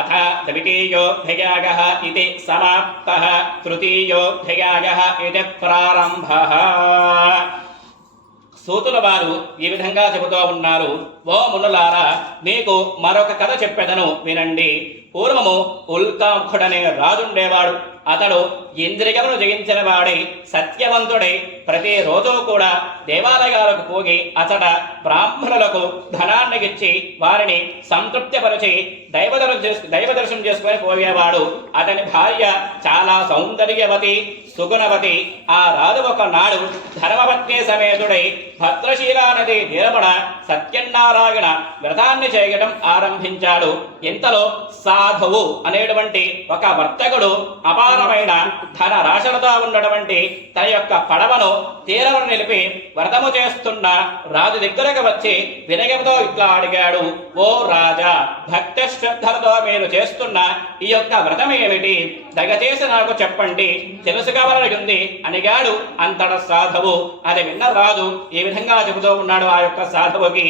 అథ द्वितीयोऽध्यायः ఇది समाप्तः तृतीयोऽध्यायः ఇది ప్రారంభః సూతుల వారు ఈ విధంగా చెబుతూ ఉన్నారు ఓ మునులారా మీకు మరొక కథ చెప్పెదను వినండి. పూర్వము ఉల్కాముఖుడనే రాజుండేవాడు. అతడు ఇంద్రియమును జయించిన వాడై సత్యవంతుడై ప్రతిరోజు కూడా దేవాలయాలకు పోగి అతడ బ్రాహ్మణులకు ధనాన్ని ఇచ్చి వారిని సంతృప్తిపరిచి దైవదర్శనం చేసు దైవదర్శనం చేసుకొని పోయేవాడు. అతని భార్య చాలా సౌందర్యవతి సుగుణవతి. ఆ రాజు ఒక నాడు ధర్మపత్ని సమేతుడై భద్రశీలా నది నిలబడ సత్యనారాయణ వ్రతాన్ని చేయడం ఆరంభించాడు. ఇంతలో సాధువు అనేటువంటి ఒక వర్తకుడు అపారమైన ధన రాశులతో ఉన్నటువంటి తన యొక్క పడవను తీరమును నిలిపి వ్రతము చేస్తున్న రాజు దగ్గరకు వచ్చి వినయంతో ఇట్లా అడిగాడు ఓ రాజా భక్తి శ్రద్ధలతో మీరు చేస్తున్న ఈ యొక్క వ్రతం ఏమిటి? దయచేసి నాకు చెప్పండి తెలుసుకోవాలనుంది అనిగాడు అంతట సాధువు. అది విన్న రాజు ఈ విధంగా చెబుతూ ఉన్నాడు ఆ యొక్క యోగి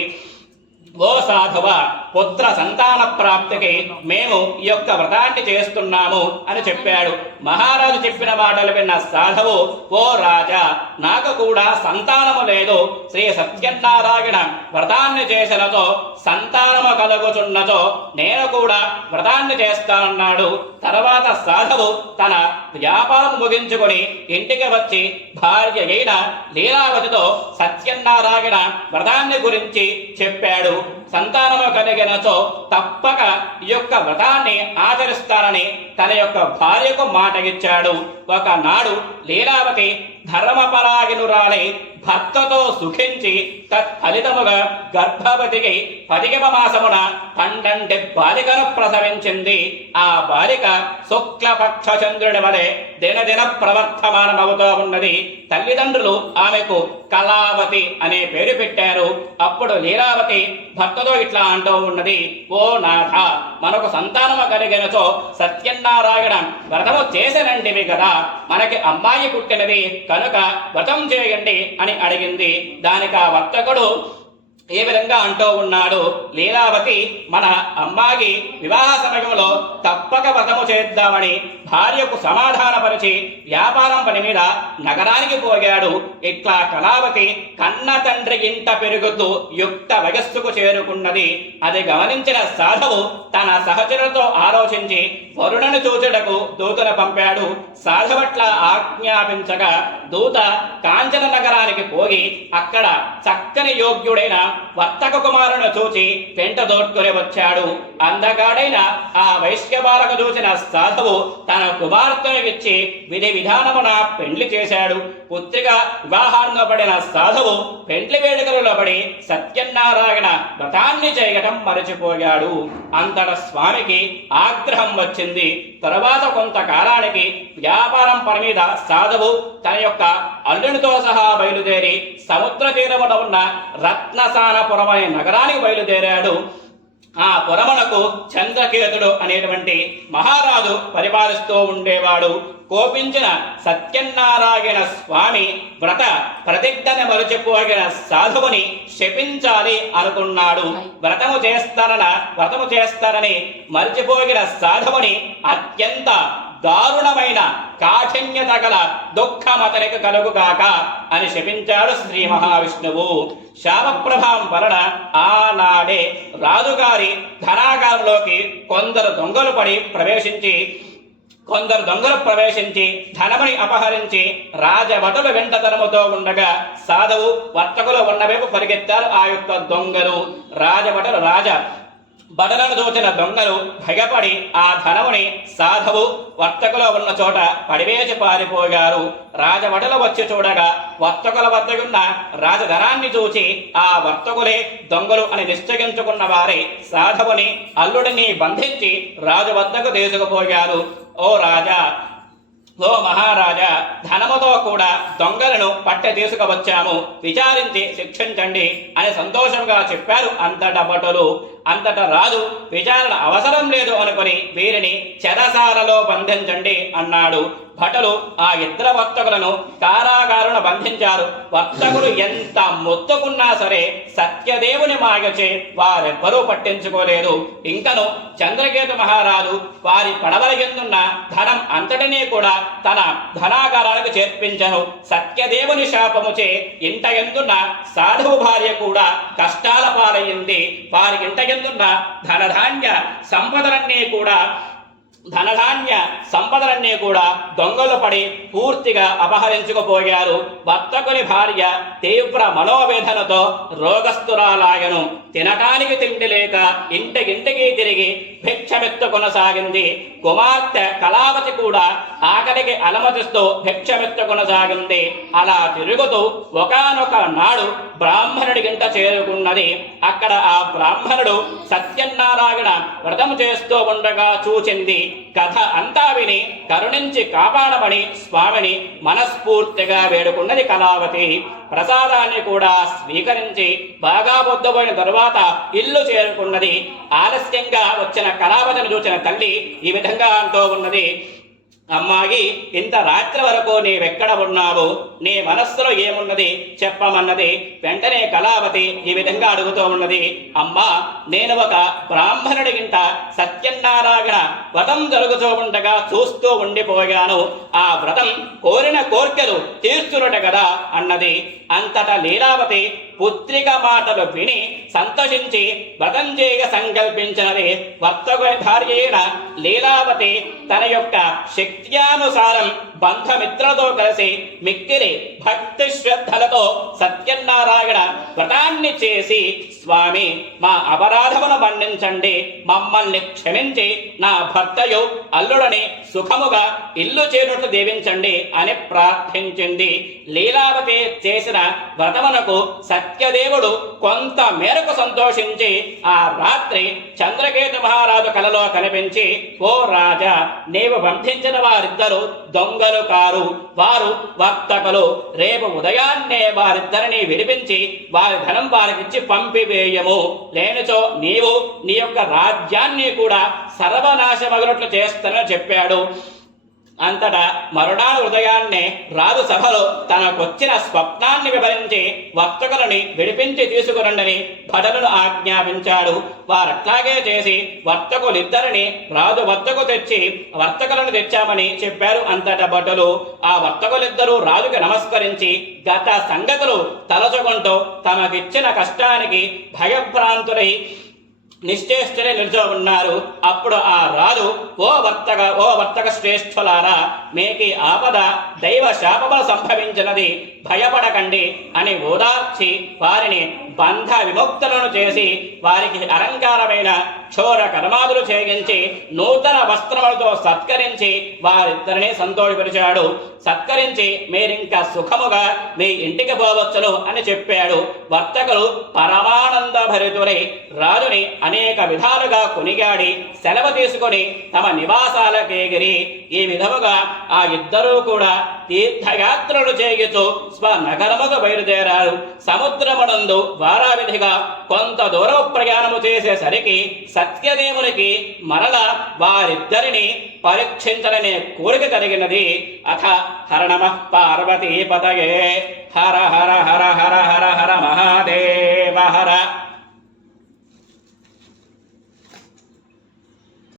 ఓ సాధువ పుత్ర సంతాన ప్రాప్తికి మేము ఈ యొక్క వ్రతాన్ని చేస్తున్నాము అని చెప్పాడు. మహారాజు చెప్పిన మాటలు విన్న సాధువు ఓ రాజా నాకు కూడా సంతానము లేదు. శ్రీ సత్యనారాయణ వ్రతాన్ని చేసినతో సంతానము కలుగుచున్నతో నేను కూడా వ్రతాన్ని చేస్తానన్నాడు. తర్వాత సాధువు తన వ్యాపారం ముగించుకొని ఇంటికి వచ్చి భార్య అయిన లీలావతితో సత్యనారాయణ వ్రతాన్ని గురించి చెప్పాడు. సంతానము కలిగినచో తప్పక ఈ యొక్క వ్రతాన్ని ఆచరిస్తానని తన యొక్క భార్యకు మాట ఇచ్చాడు ఒకనాడు లీలావతి ధర్మపరాయణురాలై భర్తతో సుఖించి తత్ఫలితముగా గర్భవతికి పదిగవ మాసమున పండంటి బాలికను ప్రసవించింది. ఆ బాలిక శుక్లపక్ష చంద్రుడి వలె దినదిన ప్రవర్తమానమవుతూ ఉన్నది. తల్లిదండ్రులు ఆమెకు కళావతి అనే పేరు పెట్టారు. అప్పుడు లీలావతి భర్తతో ఇట్లా అంటూ ఉన్నది ఓ నాథ మనకు సంతానము కలిగినచో సత్యనారాయణ వ్రతము చేసినంటివి కదా మనకి అమ్మాయి పుట్టినది కనుక వ్రతం చేయండి అని అని అడిగింది. దానికి ఆ వర్తకుడు ఏ విధంగా అంటూ ఉన్నాడు? లీలావతి మన అమ్మాయి వివాహ సమయంలో తప్పక వ్రతము చేద్దామని భార్యకు సమాధానపరిచి వ్యాపారం పని మీద నగరానికి పోయాడు. ఇట్లా కళావతి కన్న తండ్రి ఇంట పెరుగుతూ యుక్త వయస్సుకు చేరుకున్నది. అది గమనించిన సాధువు తన సహచరులతో ఆలోచించి వరుణను చూచుటకు దూతను పంపాడు. సాధువట్ల ఆజ్ఞాపించగా దూత కాంచన నగరానికి పోయి అక్కడ చక్కని యోగ్యుడైన వర్తక కుమారును చూచి పెంట దోడ్కొని వచ్చాడు. అందగాడైన ఆ వైశ్యబాలకు చూసిన సాధువు తన కుమార్తెను ఇచ్చి విధి విధానమున పెండ్లి చేశాడు. పుత్రిక వివాహాంలో పడిన సాధువు పెండ్లి వేడుకలలో పడి సత్యనారాయణ వ్రతాన్ని చేయటం మరచిపోయాడు. అంతట స్వామికి ఆగ్రహం వచ్చింది. తరువాత కొంతకాలానికి వ్యాపారం పని మీద సాధువు తన యొక్క అల్లునితో సహా బయలుదేరి సముద్ర తీరమున ఉన్న రత్నసానపురం అనే నగరానికి బయలుదేరాడు. ఆ పురమునకు చంద్రకేతుడు అనేటువంటి మహారాజు పరిపాలిస్తూ ఉండేవాడు. కోపించిన సత్యనారాయణ స్వామి వ్రత ప్రతిజ్ఞని మరచిపోగిన సాధువుని శపించాలి అనుకున్నాడు. వ్రతము చేస్తారన వ్రతము చేస్తారని మరిచిపోగిన సాధువుని అత్యంత దారుణమైన కాఠిన్యత గల దుఃఖమతనికి కలుగుగాక అని శపించాడు శ్రీ మహావిష్ణువు. శాపప్రభావం వలన ఆనాడే రాజుగారి ధనాగారంలోకి కొందరు దొంగలు పడి ప్రవేశించి కొందరు దొంగలు ప్రవేశించి ధనముని అపహరించి రాజభటులు వెంటతనముతో ఉండగా సాధువు వర్తకులు ఉన్నవైపు పరిగెత్తారు. ఆ యొక్క దొంగలు రాజభటులు రాజ బదలను దోచిన దొంగలు భయపడి ఆ ధనముని సాధువు వర్తకులో ఉన్న చోట పడివేసి పారిపోయారు. రాజవటలు వచ్చి చూడగా వర్తకుల వద్దకున్న రాజధనాన్ని చూచి ఆ వర్తకులే దొంగలు అని నిశ్చయించుకున్న వారే సాధవుని అల్లుడిని బంధించి రాజు వద్దకు తీసుకుపోయారు. ఓ రాజా ఓ మహారాజా ధనముతో కూడా దొంగలను పట్టె తీసుకువచ్చాము. విచారించి శిక్షించండి అని సంతోషంగా చెప్పారు అంతట భటులు అంతట రాదు విచారణ అవసరం లేదు అనుకుని వీరిని చెరసాలలో బంధించండి అన్నాడు. భటలు ఆ ఇద్దరు వర్తకులను కారాగారును బంధించారు. వర్తకులు ఎంత మొత్తుకున్నా సరే సత్యదేవుని మాయచే వారెవ్వరూ పట్టించుకోలేదు. ఇంకను చంద్రకేతు మహారాజు వారి పడవల ఎందున్న ధనం అంతటినీ కూడా తన ధనాగారాలకు చేర్పించను. సత్యదేవుని శాపముచే ఇంట ఎందున్న సాధువు భార్య కూడా కష్టాల పాలయ్యింది వారి ఇంట ఎందున్న ధనధాన్య సంపదలన్నీ కూడా ధనధాన్య సంపదలన్నీ కూడా దొంగలు పడి పూర్తిగా అపహరించుకుపోయారు. వర్తకుని భార్య తీవ్ర మనోవేదనతో రోగస్తురాలాయను తినటానికి తిండి లేక ఇంటి ఇంటికి తిరిగి భిక్షమెత్తు కొనసాగింది కుమార్తె కళావతి కూడా ఆకలికి అలమతిస్తూ భిక్షమెత్తు కొనసాగింది అలా తిరుగుతూ ఒకానొక నాడు బ్రాహ్మణుడి గింట చేరుకున్నది. అక్కడ ఆ బ్రాహ్మణుడు సత్యనారాయణ వ్రతం చేస్తూ ఉండగా చూచింది. కథ అంతా విని కరుణించి కాపాడమని స్వామిని మనస్ఫూర్తిగా వేడుకున్నది కళావతి. ప్రసాదాన్ని కూడా స్వీకరించి బాగా పొద్దుపోయిన తరువాత ఇల్లు చేరుకున్నది. ఆలస్యంగా వచ్చిన కళావతిని చూసిన తల్లి ఈ విధంగా అంటూ ఉన్నది. అమ్మాయి ఇంత రాత్రి వరకు నీవెక్కడ ఉన్నావు? నీ మనస్సులో ఏమున్నది? చెప్పమన్నది వెంటనే కళావతి ఈ విధంగా అడుగుతూ ఉన్నది. అమ్మా నేను ఒక బ్రాహ్మణుడి ఇంట సత్యనారాయణ వ్రతం జరుగుతూ ఉండగా చూస్తూ ఉండిపోయాను. ఆ వ్రతం కోరిన కోర్కెలు తీర్చునుట కదా అన్నది. అంతట లీలావతి పుత్రిక మాటలు విని సంతోషించి వ్రతం చేయ సంకల్పించినది వర్తక భార్య అయిన లీలావతి తన యొక్క శక్త్యానుసారం బంధమిత్రులతో కలిసి మిక్కిరి భక్తి శ్రద్ధలతో సత్యనారాయణ వ్రతాన్ని చేసి స్వామి మా అపరాధమును మండించండి మమ్మల్ని క్షమించి నా భర్తయు అల్లుడని సుఖముగా ఇల్లు చేరుట్టు దీవించండి అని ప్రార్థించింది. లీలావతి చేసిన వ్రతమునకు సత్యదేవుడు కొంత మేరకు సంతోషించి ఆ రాత్రి చంద్రకేతు మహారాజు కలలో కనిపించి ఓ రాజా నీవు బంధించిన వారిద్దరు దొంగలు కారు. వారు వర్తకులు. రేపు ఉదయాన్నే వారిద్దరిని విడిపించి వారి ధనం వారికిచ్చి పంపివేయము లేనిచో నీవు నీ యొక్క రాజ్యాన్ని కూడా సర్వనాశమగినట్లు చేస్తానని చెప్పాడు. అంతటా మరునాడు ఉదయాన్నే రాజు సభలో తనకొచ్చిన స్వప్నాన్ని వివరించి వర్తకులని విడిపించి తీసుకురండని భటలను ఆజ్ఞాపించాడు. వారట్లాగే చేసి వర్తకులిద్దరిని రాజు వద్దకు తెచ్చి వర్తకులను తెచ్చామని చెప్పారు అంతట భటులు. ఆ వర్తకులిద్దరూ రాజుకి నమస్కరించి గత సంగతులు తలచుకుంటూ తమకిచ్చిన కష్టానికి భయభ్రాంతులై నిశ్చేష్టులే నిలిచో ఉన్నారు. అప్పుడు ఆ రాజు ఓ వర్తక ఓ వర్తక శ్రేష్ఠులారా మేకి ఆపద దైవ శాపములు సంభవించినది భయపడకండి అని ఓదార్చి వారిని బంధ విముక్తులను చేసి వారికి అలంకారమైన క్షోర కర్మాదులు చేయించి నూతన వస్త్రములతో సత్కరించి వారిద్దరిని సంతోషపరిచాడు. సత్కరించి మీరింకా సుఖముగా మీ ఇంటికి పోవచ్చును అని చెప్పాడు. వర్తకులు పరమానంద భరితులై రాజుని అనేక విధాలుగా కొనిగాడి సెలవు తీసుకొని తమ నివాసాలకేగిరి ఈ విధముగా ఆ ఇద్దరూ కూడా తీర్థయాత్రలు చేయుచు స్వనగరముకు బయలుదేరారు. సముద్రమునందు వారావిధిగా కొంత దూరం ప్రయాణము చేసేసరికి సత్యదేవునికి మరల వారిద్దరిని పరీక్షించలనే కోరిక కలిగినది. అథ హర నమ పార్వతీ పతయే హర హర హర హర హర హర మహాదేవ హర.